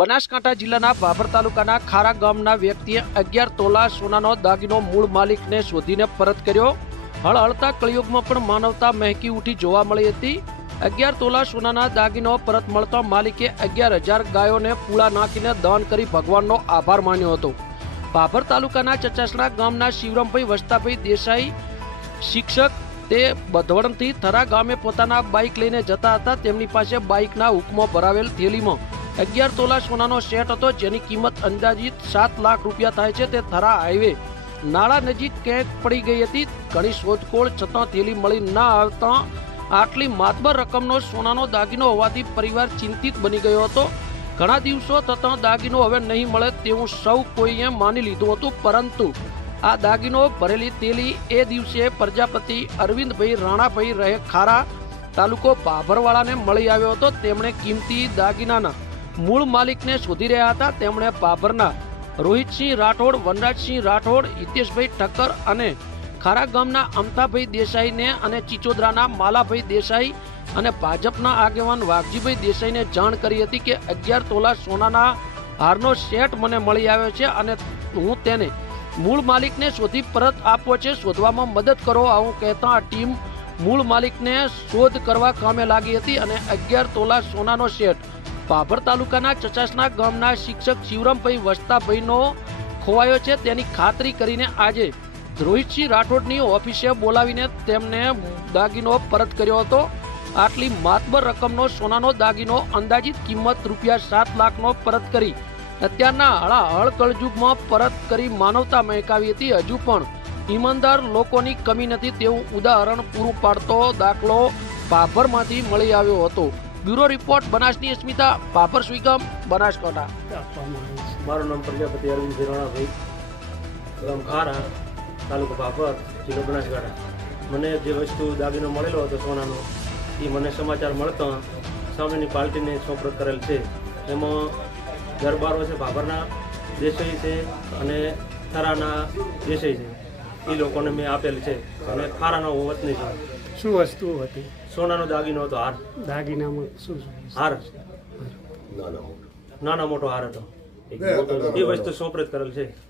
બનાસકાંઠા જિલ્લાના ભાભર તાલુકાના ખારા ગામના વ્યક્તિએ અગિયાર તોલા સોનાનો દાગીનો મૂળ માલિકને શોધીને પરત કર્યો. હળહળતા કળિયુગમાં પણ માનવતા મહેકી ઉઠી જોવા મળી હતી. અગિયાર તોલા સોનાના દાગીનો પરત મળતા માલિકે અગિયાર હજાર ગાયોને પૂળા નાખીને દાન કરી ભગવાનનો આભાર માન્યો હતો. ભાભર તાલુકાના ચચાસણા ગામના શિવરામભાઈ વસ્તાભાઈ દેસાઈ શિક્ષક તે બધવણથી થરા ગામે પોતાના બાઇક લઈને જતા હતા. તેમની પાસે બાઇકના હુકમો ભરાવેલ થેલીમાં અગિયાર તોલા સોનાનો સેટ હતો જેની કિંમત અંદાજિત સાત લાખ રૂપિયા થાય છે તે થરા હાઈવે. નાળા નજીક ક્યાંક પડી ગઈ હતી, ઘણી શોધખોળ છતાં થેલી મળી ના આવતા આટલી માતબર રકમનો સોનાનો દાગીનો હોવાથી પરિવાર ચિંતિત બની ગયો હતો. ઘણા દિવસો થતાં દાગીનો હવે નહીં મળે તેવું સૌ કોઈએ માની લીધું હતું, પરંતુ આ દાગીનો ભરેલી તેલી એ દિવસે પ્રજાપતિ અરવિંદભાઈ રાણાભાઈ રહે ખારા તાલુકો ભાભરવાળાને મળી આવ્યો હતો. તેમણે કિંમતી દાગીનાના મૂળ માલિકને શોધી રહ્યા હતા. તેમણે બાબરના રોહિતસિંહ રાઠોડ, વનરાજસિંહ રાઠોડ, હિતેશભાઈ ઠક્કર અને ખારા ગામના અમતાભાઈ દેસાઈને અને ચિચોદરાના માલાભાઈ દેસાઈ અને ભાજપના આગેવાન વાઘજીભાઈ દેસાઈને જાણ કરી હતી કે અગિયાર તોલા સોનાના હારનો સેટ મને મળી આવ્યો છે અને હું તેને મૂળ માલિકને શોધી પરત આપવો છે. શોધવામાં મદદ કરો, આવું કહેતા આ ટીમ મૂળ માલિકને શોધ કરવા કામે લાગી હતી અને અગિયાર તોલા સોનાનો સેટ ભાભર તાલુકાના ચચાસના ગામના શિક્ષક શિવરામભાઈ વસ્તાભાઈનો ખોવાયો છે. તેની ખાતરી કરીને આજે રોહિતસિંહ રાઠોડની ઓફિસે બોલાવીને તેમને દાગીનો પરત કર્યો હતો. આટલી માતબર રકમનો સોનાનો દાગીનો અંદાજિત કિંમત રૂપિયા સાત લાખનો પરત કરી અત્યારના હળાહળ કળજુગમાં પરત કરી માનવતા મહેકાવી હતી. હજુ પણ ઈમાનદાર લોકોની કમી નથી તેવું ઉદાહરણ પૂરું પાડતો દાખલો ભાભરમાંથી મળી આવ્યો હતો. બ્યુરો રિપોર્ટ, બનાસની અસ્મિતા પાપર સ્વીગમ બનાસકાંઠા. મારું નામ પ્રજાપતિ અરવિંદ ભિરોણાભાઈ ગામ ખારા, તાલુકો પાપર જિલ્લો બનાસકાંઠા. મને જે વસ્તુ દાગીનો મળેલો હતો સોનાનો, એ મને સમાચાર મળતા સામેની પાર્ટીને સોંપરત કરેલ છે. એમાં દરબારો છે ભાભરના દેસાઈ છે અને થરાના દેસાઈ છે. એ લોકોને મેં આપેલ છે. અને ખારાનો વતની છે. શું વસ્તુ હતી? સોનાનો દાગીનો હતો હાર. દાગીનામાં શું શું હાર. નાના મોટો. હાર હતો. એ વસ્તુ સોપરેત કરેલ છે.